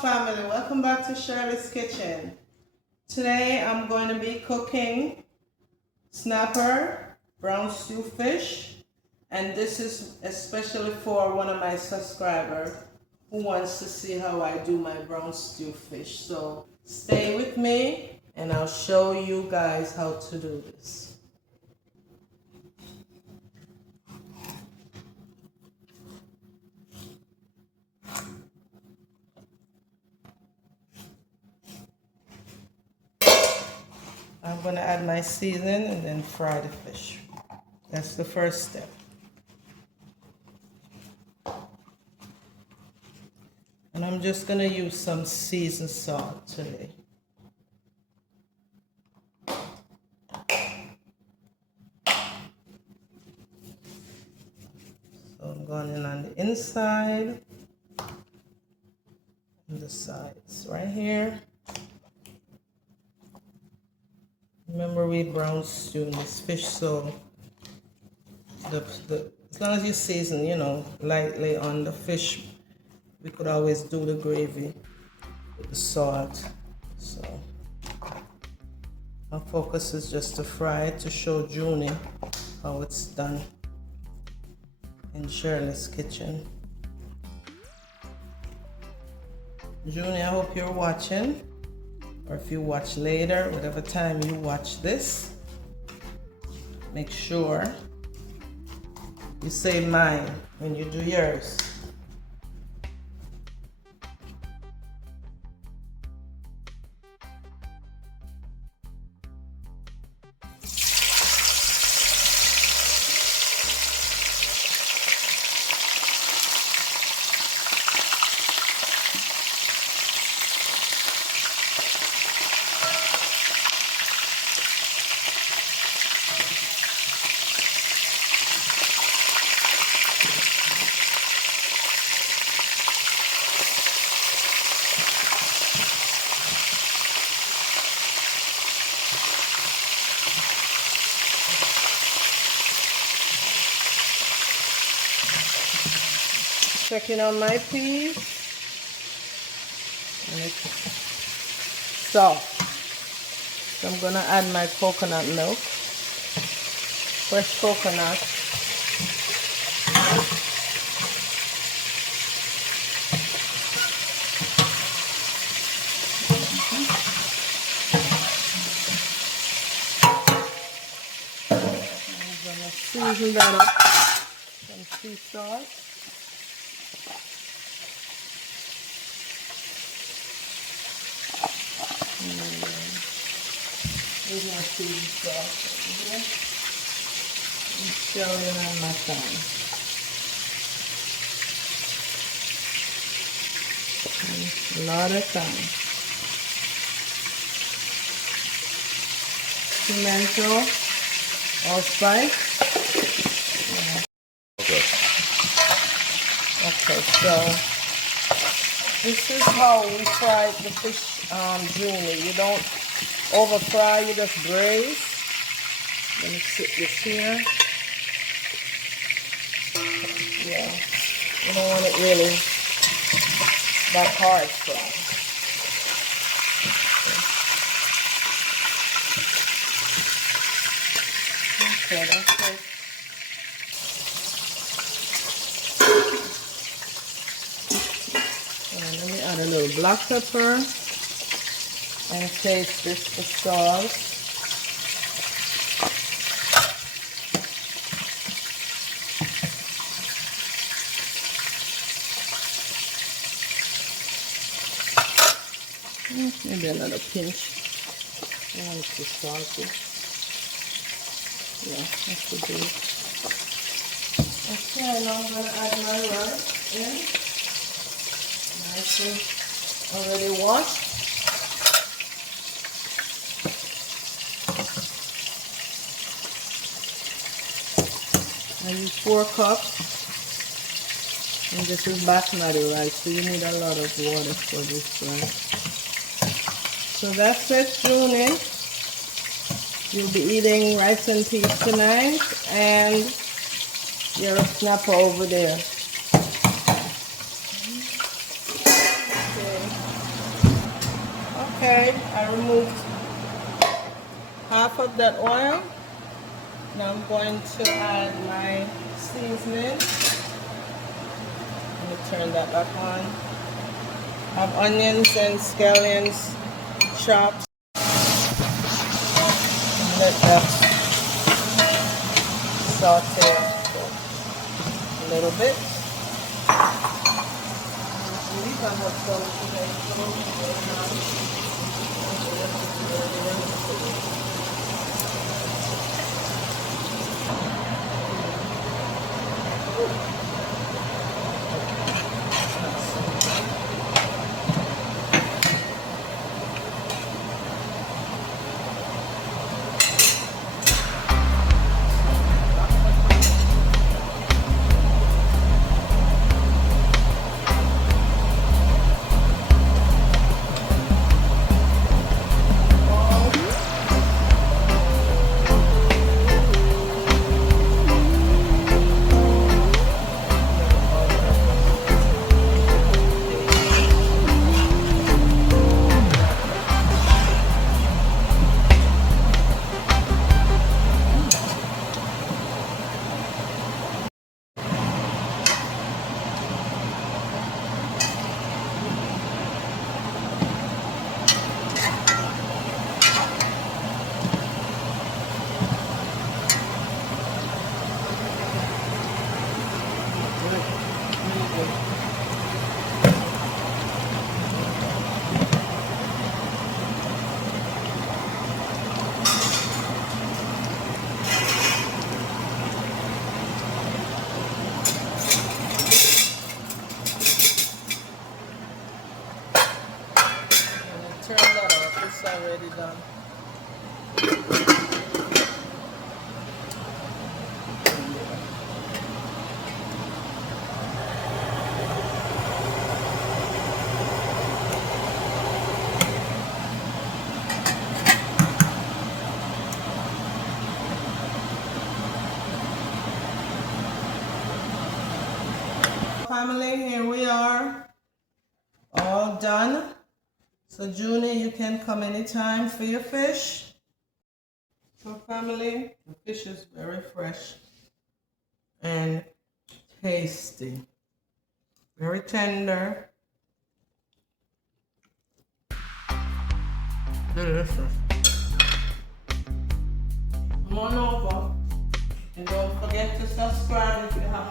family, welcome back to Shirley's Kitchen. Today I'm going to be cooking snapper brown stew fish, and this is especially for one of my subscribers who wants to see how I do my brown stew fish. So stay with me and I'll show you guys how to do this. I'm going to add my seasoning and then fry the fish. That's the first step. And I'm just going to use some seasoned salt today. So I'm going in on the inside and the sides right here. Remember, we brown stew this fish, so as long as you season, lightly on the fish, we could always do the gravy with the salt. So our focus is just to fry it to show Junie how it's done in Shirley's Kitchen. Junie, I hope you're watching. Or if you watch later, whatever time you watch this, make sure you say mine when you do yours. Checking on my peas, and it's soft. So I'm gonna add my coconut milk, fresh coconut. I'm gonna season that up, some sea salt. There's my season sauce over here. I'm stirring on my time. A lot of time. Pimento, allspice. Okay, so this is how we fry the fish, Junie. You don't over fry, you just braise. Let me sit this here. Yeah, you don't want it really that hard fry. Okay, that's it. And let me add a little black pepper. And taste this for salt. Maybe another pinch. I want it to be salty. Yeah, that's the good. Okay, now I'm going to add my rice in. Nicely already washed. I use 4 cups, and this is basmati rice, so you need a lot of water for this rice. So that's it, Junie. You'll be eating rice and peas tonight, and your snapper over there. Okay. Okay, I removed half of that oil. Now I'm going to add my seasoning. Let me turn that back on. I have onions and scallions chopped. Let that saute a little bit. Turn that off, it's already done. Family, here we are, all done. So Junie, you can come anytime for your fish. So family, the fish is very fresh and tasty. Very tender. Delicious. Come on over. And don't forget to subscribe if you haven't.